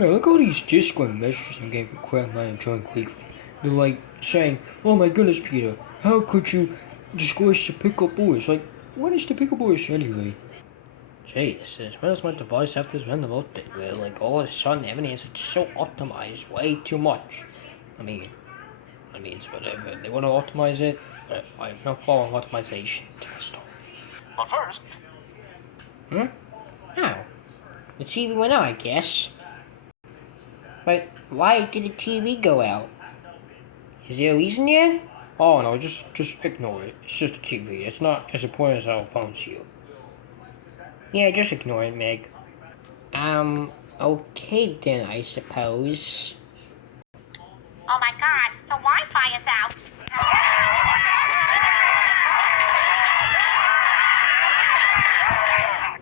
Man, look at all these Discord messages I'm getting from Quagmire and John Cleveland. They're like saying, "Oh my goodness, Peter, how could you discourage the pickup boys? Like, what is the pickup boys anyway?" Jesus, when does my device have this random update where like all of a sudden everything is so optimized way too much? I mean, it's whatever. They want to optimize it, but I have no problem with optimization to my stuff. But first... Hmm? How? The TV went out, I guess. But why did the TV go out? Is there a reason yet? Oh no, just ignore it. It's just a TV. It's not as important as our phones to you. Yeah, just ignore it, Meg. Okay then, I suppose. Oh my god, the Wi-Fi is out!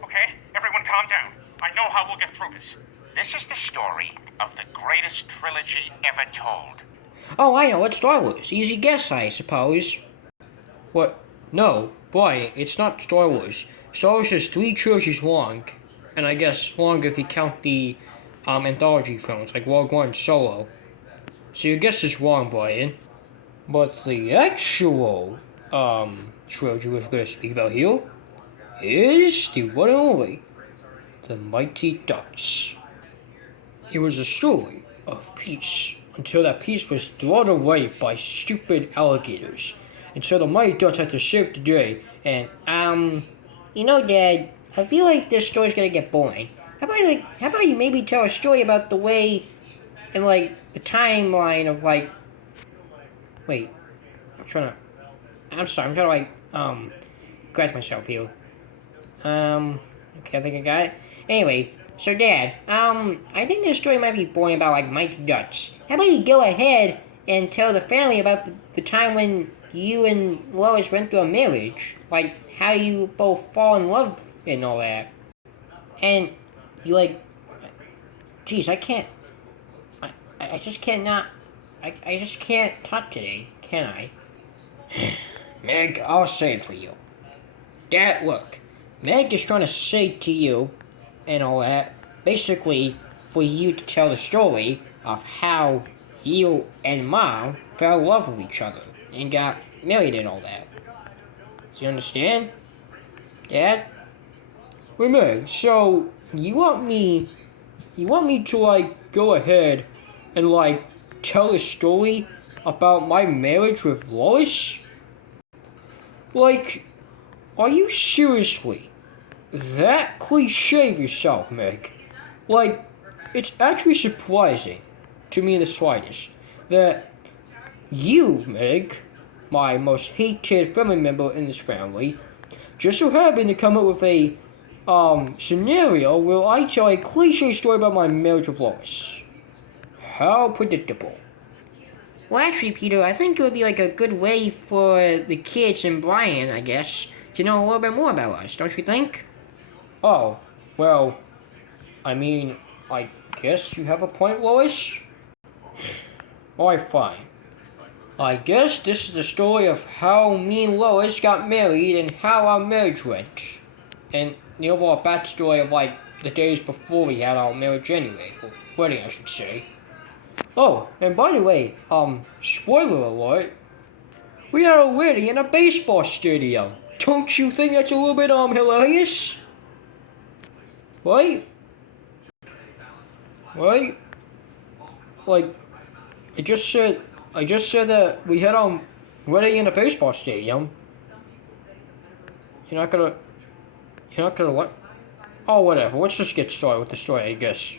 Okay, everyone calm down. I know how we'll get through this. This is the story of the greatest trilogy ever told. Oh, I know, it's Star Wars. Easy guess, I suppose. What? No, boy, it's not Star Wars. Star Wars is 3 trilogies long, and I guess longer if you count the anthology films like Rogue One and Solo. So your guess is wrong, Brian. But the actual trilogy we're going to speak about here is the one and only The Mighty Ducks. It was a story of peace until that peace was thrown away by stupid alligators. And so the Mighty Ducks had to save the day. And you know, Dad, I feel like this story's gonna get boring. How about you maybe tell a story about the way and like the timeline of like wait. I'm trying to like grasp myself here. Okay, I think I got it. Anyway, so Dad, I think this story might be boring about like Mighty Ducks. How about you go ahead and tell the family about the time when you and Lois went through a marriage, like how you both fall in love and all that. And you like, geez, I can't. I just cannot. I just can't talk today, can I? Meg, I'll say it for you. Dad, look, Meg is trying to say to you and all that, basically for you to tell the story of how you and Mom fell in love with each other and got married and all that. Do you understand? Dad? Wait, Meg, so you want me to like go ahead and like tell a story about my marriage with Lois? Like, are you seriously that cliche of yourself, Meg? Like, it's actually surprising to me in the slightest that you, Meg, my most hated family member in this family, just so happened to come up with a scenario where I tell a cliche story about my marriage with Lois. How predictable. Well, actually, Peter, I think it would be like a good way for the kids and Brian, I guess, to know a little bit more about us, don't you think? Oh, well, I mean, I guess you have a point, Lois? Alright, fine. I guess this is the story of how me and Lois got married and how our marriage went. And the overall backstory of, like, the days before we had our marriage anyway. Or wedding, I should say. Oh, and by the way, spoiler alert. We had a wedding in a baseball stadium. Don't you think that's a little bit, hilarious? Right? Right? Like, I just said that we had a wedding in a baseball stadium. You're not gonna what? Oh, whatever. Let's just get started with the story, I guess.